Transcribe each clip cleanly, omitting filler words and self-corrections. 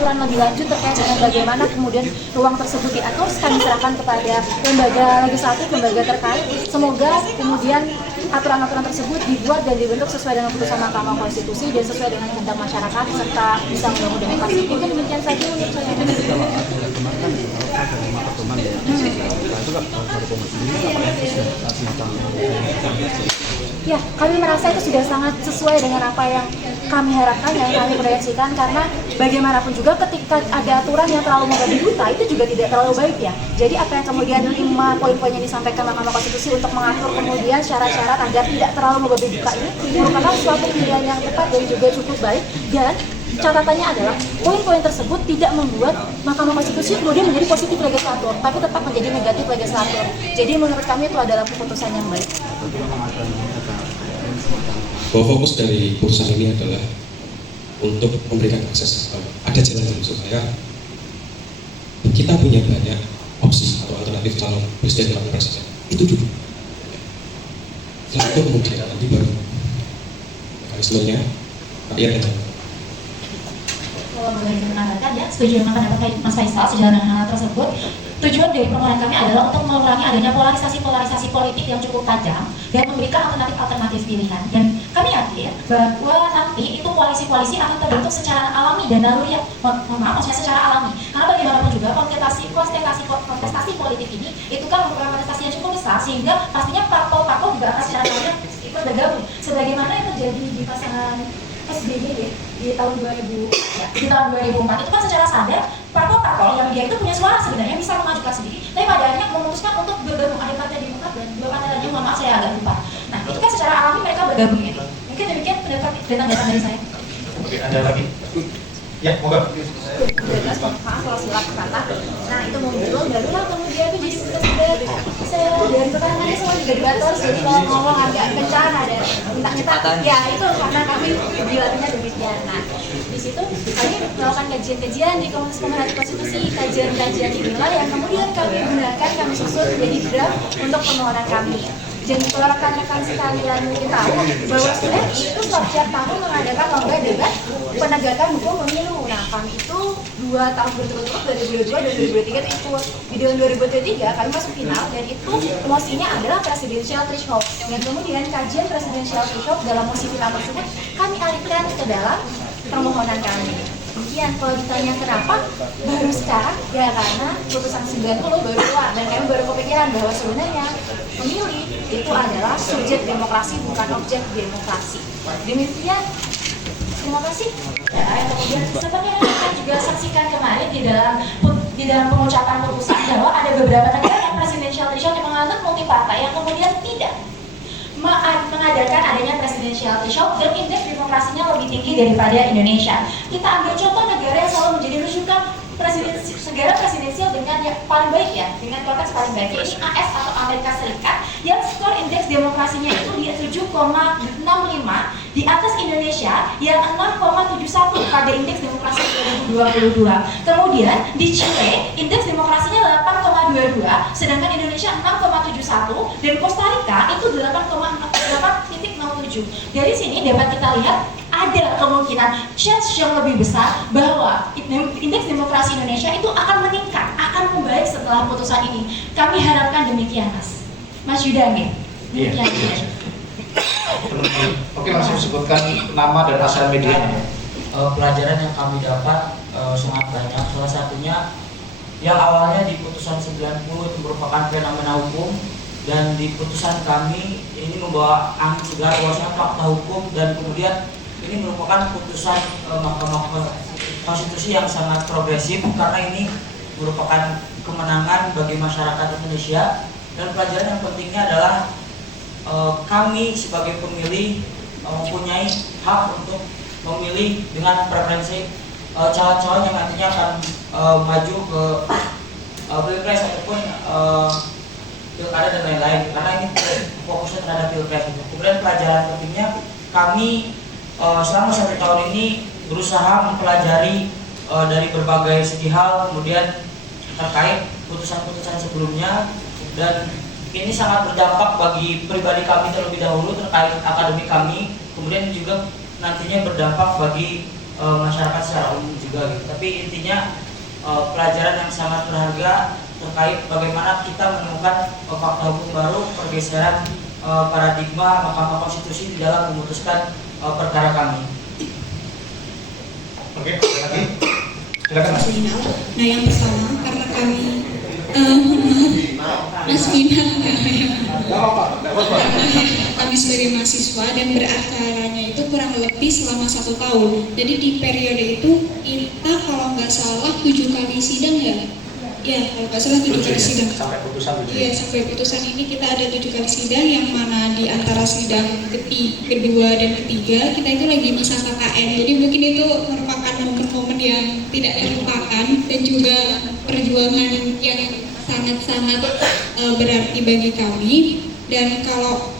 aturan lebih lanjut terkait dengan bagaimana kemudian ruang tersebut diatur, kami serahkan kepada lembaga legislatif, lembaga terkait. Semoga kemudian aturan-aturan tersebut dibuat dan dibentuk sesuai dengan putusan Mahkamah Konstitusi dan sesuai dengan kehendak masyarakat serta bisa membangun demokrasi. Mungkin demikian saja menurut saya. Ya, kami merasa itu sudah sangat sesuai dengan apa yang kami harapkan, yang kami proyeksikan, karena bagaimanapun juga ketika ada aturan yang terlalu membabi buta itu juga tidak terlalu baik ya. Jadi apa yang kemudian 5 poin-poin yang disampaikan Mahkamah Konstitusi untuk mengatur kemudian syarat-syarat agar tidak terlalu membabi buta ini merupakan suatu pilihan yang tepat dan juga cukup baik, dan catatannya adalah poin-poin tersebut tidak membuat Mahkamah Konstitusi kemudian menjadi positif legislator, tapi tetap menjadi negatif legislator. Jadi menurut kami itu adalah keputusan yang baik. Bahwa fokus dari putusan ini adalah untuk memberikan akses, ada jalan supaya kita punya banyak opsi atau alternatif calon presiden dan wakil presiden. Itu dulu. Setelah itu kemudian nanti baru mekanismenya rakyat dan Kalau boleh menambahkan ya, setuju dengan pendapat Mas Faisal sejalan dengan hal tersebut. Tujuan dari permohonan kami adalah untuk mengurangi adanya polarisasi politik yang cukup tajam dan memberikan alternatif pilihan. Dan kami yakin bahwa nanti itu koalisi-koalisi akan terbentuk secara alami dan naluriah. Maksudnya secara alami. Karena bagaimanapun juga kontestasi politik ini itu kan merupakan kontestasi yang cukup besar, sehingga pastinya parpol-parpol juga akan secara naluriah ikut bergabung. Sebagaimana yang terjadi di pasangan SBY di tahun 2004 itu kan secara sadar parpol yang dia itu punya suara sebenarnya bisa mengajukan sendiri, tapi pada akhirnya memutuskan untuk bergabung. Ada Partai Demokrat dan dua partai lagi, mohon maaf saya agak lupa. Nah itu kan secara alami mereka bergabung itu. Mungkin demikian pendapat datang dari saya. Oke, ada lagi? Ya, moga. Maaf kalau silap kata. Nah itu muncul barulah kemudian itu jadi saya dari pertanyaannya semua juga diatur, jadi kalau ngomong agak kencang ada minta-minta ya itu karena kami dilatihnya demikian. Nah di situ kami melakukan kajian-kajian di Komisi Pemilihan Konstitusi, kajian-kajian inilah yang kemudian kami gunakan, kami susun menjadi draft untuk permohonan kami. Jadi kalau rekan-rekan sekalian mungkin tahu bahwa sebenarnya itu setiap tahun mengadakan lomba debat penegakan hukum pemilu. Nah kami itu 2 tahun berturut-turut, 2022 dan 2023 itu ikut. Di tahun 2023 kami masuk final dan itu mosinya adalah presidential threshold. Dan kemudian kajian presidential threshold dalam mosi final tersebut kami alihkan ke dalam permohonan kami. Demikian, kalau ditanya kenapa baru sekarang, ya karena putusan 90 baru keluar dan kami baru kepikiran bahwa sebenarnya pemilih itu adalah subjek demokrasi bukan objek demokrasi. Demikian, terima kasih. Ya, kemudian seperti yang kita juga saksikan kemarin di dalam pengucapan putusan bahwa ada beberapa negara yang presidential threshold yang menganut multi partai yang kemudian tidak mengadakan adanya presidential threshold dan indeks demokrasinya lebih tinggi daripada Indonesia. Kita ambil contoh negara yang selalu menjadi rujukan negara presidensial dengan yang paling baik ya, dengan konteks paling baik, yaitu AS atau Amerika Serikat yang skor indeks demokrasinya itu di 7,65 di atas Indonesia yang 6,71 pada indeks demokrasi 2022. Kemudian di Chile indeks demokrasinya 8,22 sedangkan Indonesia 6,71 dan Costa Rica itu 8,07. Dari sini dapat kita lihat ada kemungkinan chance yang lebih besar bahwa indeks demokrasi Indonesia itu akan meningkat, akan membaik setelah putusan ini. Kami harapkan demikian, Mas Yuda, demikian. Oke, masih disebutkan nama dan asal media. Pelajaran yang kami dapat sangat banyak. Salah satunya yang awalnya di putusan 90 itu merupakan fenomena hukum, dan di putusan kami ini membawa angin segar bahwasanya fakta hukum, dan kemudian ini merupakan putusan Mahkamah Konstitusi yang sangat progresif karena ini merupakan kemenangan bagi masyarakat Indonesia. Dan pelajaran yang pentingnya adalah kami sebagai pemilih mempunyai hak untuk memilih dengan preferensi calon-calon yang nantinya akan maju ke pilpres ataupun pilkada dan lain-lain, karena ini fokusnya terhadap pilpres. Kemudian pelajaran pentingnya kami selama 1 tahun ini berusaha mempelajari dari berbagai segi hal, kemudian terkait putusan-putusan sebelumnya, dan ini sangat berdampak bagi pribadi kami terlebih dahulu terkait akademik kami, kemudian juga nantinya berdampak bagi masyarakat secara umum. juga gitu. Tapi intinya pelajaran yang sangat berharga terkait bagaimana kita menemukan fakta hukum baru, pergeseran paradigma Mahkamah Konstitusi di dalam memutuskan perkara kami. Oke, lagi. Silakan Mas. Nah, yang pertama karena kami Mas Final kami sebagai mahasiswa dan beracaranya itu kurang lebih selama 1 tahun. Jadi di periode itu kita kalau nggak salah 7 kali sidang ya. Ya, kalau nggak salah 7 kali sidang. Sampai putusan 7. Iya, sampai putusan ini kita ada 7 kali sidang, yang mana di antara sidang kedua dan ketiga kita itu lagi masa KKN. Jadi mungkin itu merupakan momen-momen yang tidak terlupakan dan juga perjuangan yang sangat-sangat berarti bagi kami. Dan kalau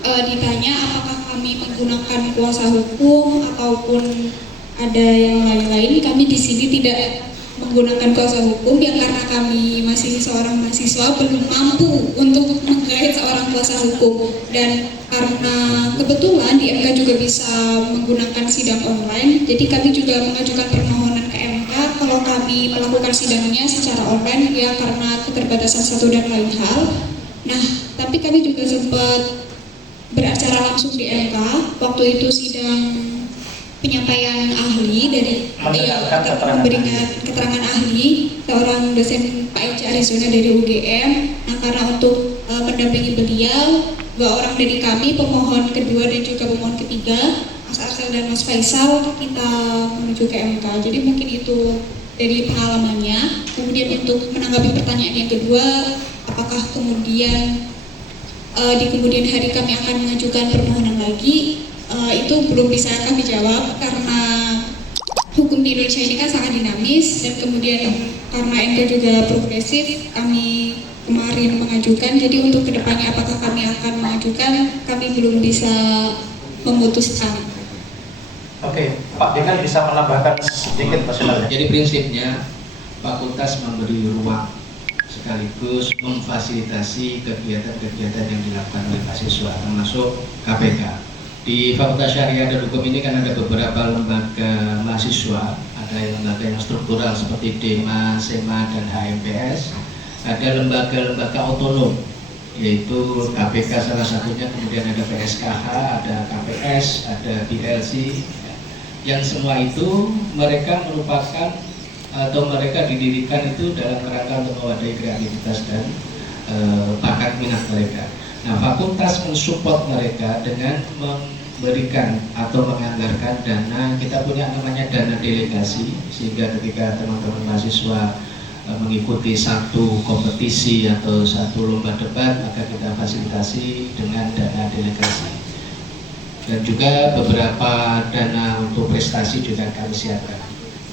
ditanya apakah kami menggunakan kuasa hukum ataupun ada yang lain-lain, kami di sini tidak menggunakan kuasa hukum ya, karena kami masih seorang mahasiswa belum mampu untuk menggait seorang kuasa hukum, dan karena kebetulan di MK juga bisa menggunakan sidang online, jadi kami juga mengajukan permohonan ke MK kalau kami melakukan sidangnya secara online ya, karena keterbatasan satu dan lain hal. Nah, tapi kami juga sempat beracara langsung di MK waktu itu sidang penyampaian ahli dari memberikan keterangan ahli seorang dosen Pak Eca Arizona dari UGM. Nah, karena untuk mendampingi beliau, 2 orang dari kami, pemohon kedua dan juga pemohon ketiga, Mas Arsel dan Mas Faisal, kita menuju ke MK. Jadi mungkin itu dari pengalamannya. Kemudian untuk menanggapi pertanyaan yang kedua, apakah kemudian di kemudian hari kami akan mengajukan permohonan lagi? Itu belum bisa kami jawab karena hukum di Indonesia ini kan sangat dinamis, dan kemudian karena NK juga progresif, kami kemarin mengajukan. Jadi untuk kedepannya apakah kami akan mengajukan, kami belum bisa memutuskan. Oke, Pak Dekan bisa menambahkan sedikit masalahnya. Jadi prinsipnya fakultas memberi ruang sekaligus memfasilitasi kegiatan-kegiatan yang dilakukan oleh mahasiswa, termasuk KPK. Di Fakultas Syariah dan Hukum ini kan ada beberapa lembaga mahasiswa, ada lembaga yang struktural seperti DEMA, SEMA, dan HMPS. Ada lembaga-lembaga otonom, yaitu KPK salah satunya, kemudian ada PSKH, ada KPS, ada BLC. Yang semua itu mereka merupakan atau mereka didirikan itu dalam rangka untuk mewadahi kreativitas dan bakat minat mereka. Nah, fakultas mensupport mereka dengan memberikan atau menganggarkan dana. Kita punya namanya dana delegasi, sehingga ketika teman-teman mahasiswa mengikuti satu kompetisi atau satu lomba debat, maka kita fasilitasi dengan dana delegasi. Dan juga beberapa dana untuk prestasi juga kami siapkan.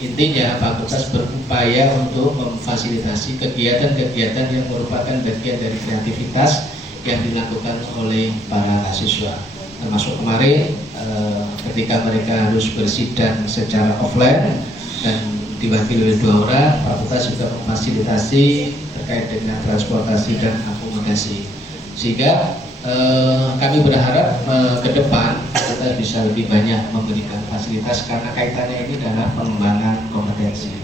Intinya fakultas berupaya untuk memfasilitasi kegiatan-kegiatan yang merupakan bagian dari kreativitas yang dilakukan oleh para mahasiswa. Termasuk kemarin ketika mereka harus bersidang secara offline dan diwakili oleh 2 orang, fakultas juga memfasilitasi terkait dengan transportasi dan akomodasi. Sehingga kami berharap ke depan kita bisa lebih banyak memberikan fasilitas, karena kaitannya ini adalah pengembangan kompetensi.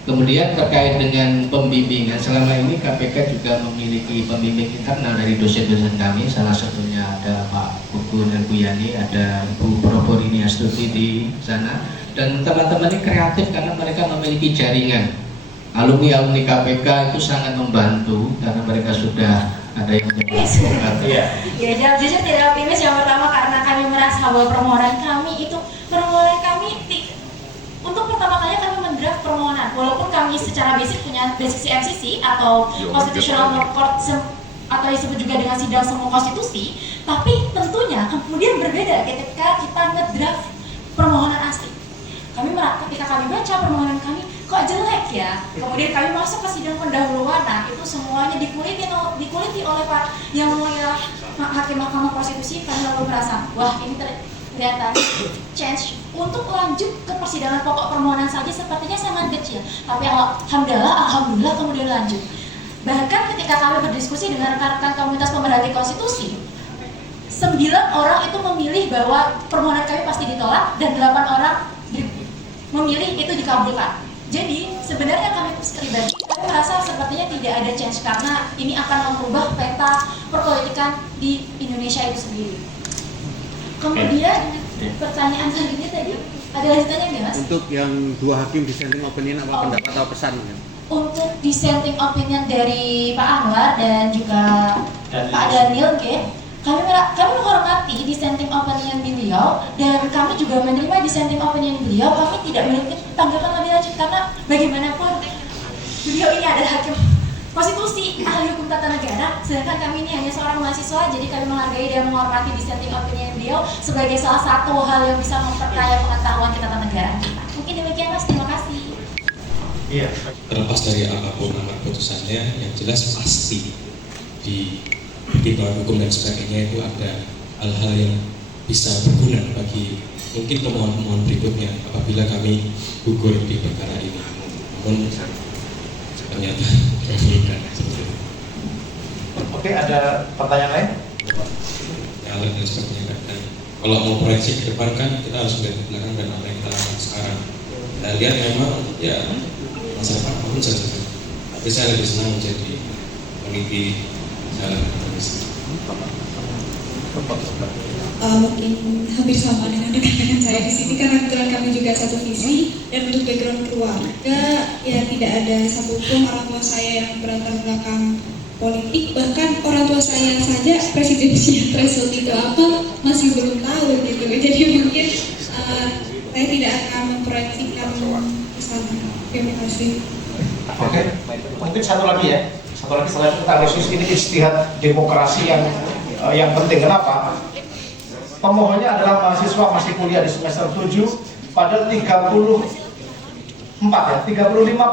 Kemudian terkait dengan pembimbingan, selama ini KPK juga memiliki pembimbing internal dari dosen-dosen kami, salah satunya ada Pak Gugun dan Bu Yani, ada Ibu Proporini Astuti di sana, dan teman-teman ini kreatif karena mereka memiliki jaringan. Alumni-alumni KPK itu sangat membantu karena mereka sudah ada yang menjadi. Ya, jujur tidak optimis. Yang pertama karena kami merasa bahwa permohonan kami untuk pertama kali kami mendraft permohonan, walaupun kami secara basic punya basic CMCC atau Constitutional Court atau disebut juga dengan sidang semu konstitusi, tapi tentunya kemudian berbeda ketika kita ngedraft permohonan asli. Ketika kami baca permohonan kami, kok jelek ya. Kemudian kami masuk ke sidang pendahuluan, nah itu semuanya dikuliti oleh Pak yang mulia Hakim Mahkamah Konstitusi. Kami lalu merasa, wah ini ternyata change untuk lanjut ke persidangan pokok permohonan saja sepertinya sangat kecil. Tapi alhamdulillah kemudian lanjut. Bahkan ketika kami berdiskusi dengan rekan-rekan komunitas pemerhati konstitusi, 9 orang itu memilih bahwa permohonan kami pasti ditolak dan 8 orang memilih itu dikabulkan. Jadi sebenarnya kami pribadi kami merasa sepertinya tidak ada change karena ini akan merubah peta perpolitikan di Indonesia itu sendiri. Kemudian pertanyaan selanjutnya tadi ada lanjutannya nggak Mas? Untuk yang dua hakim dissenting opinion apa pendapat atau pesan? Untuk dissenting opinion dari Pak Anwar dan juga Pak Daniel, kami menghormati dissenting opinion beliau dan kami juga menerima dissenting opinion beliau. Kami tidak memiliki tanggapan lebih lanjut karena bagaimanapun beliau ini adalah hakim konstitusi, ahli hukum tata negara, sedangkan kami ini hanya seorang mahasiswa. Jadi kami menghargai dan menghormati dissenting opinion beliau sebagai salah satu hal yang bisa memperkaya pengetahuan kita tata negara kita. Mungkin demikian Mas, terima kasih. Iya. Terlepas dari apapun amar putusannya, yang jelas pasti di pertimbangan hukum dan sebagainya itu ada hal-hal yang bisa berguna bagi mungkin pemohon-pemohon berikutnya apabila kami gugur di perkara ini. Namun ternyata tergabulkan seperti itu. Oke, ada pertanyaan lain? Hal dan sebagainya kan. Kalau mau proyeksi ke depan kan kita harus melihat ke belakang dan apa yang kita lakukan sekarang. Dan lihat memang ya masa depan pun saja. Tapi saya lebih senang menjadi pemimpin jalan Mungkin hampir sama dengan rekan-rekan saya di sini karena kebetulan kami juga satu visi, dan untuk background keluarga ya tidak ada satupun orang tua saya yang berlatar belakang politik, bahkan orang tua saya saja presidensial threshold itu apa masih belum tahu gitu. Jadi mungkin saya tidak akan memproyeksikan ke sana. Terima kasih. Oke, mungkin satu lagi ya. Satu lagi selain tentang kasus ini istihad demokrasi yang penting. Kenapa? Pemohonnya adalah mahasiswa masih kuliah di semester 7, pada 35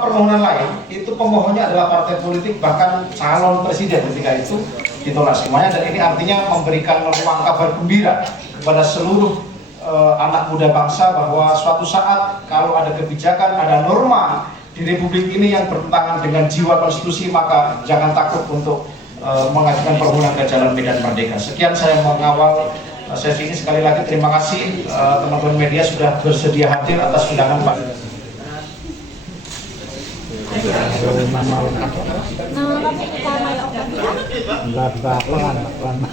permohonan lain itu pemohonnya adalah partai politik, bahkan calon presiden ketika itu ditolak semuanya. Dan ini artinya memberikan ruang kabar gembira kepada seluruh anak muda bangsa bahwa suatu saat kalau ada kebijakan, ada norma di Republik ini yang bertentangan dengan jiwa konstitusi, maka jangan takut untuk mengajukan permohonan ke Jalan Medan Merdeka. Sekian saya mengawal sesi ini. Sekali lagi terima kasih teman-teman media sudah bersedia hadir atas undangan Pak. Nama Bapak utama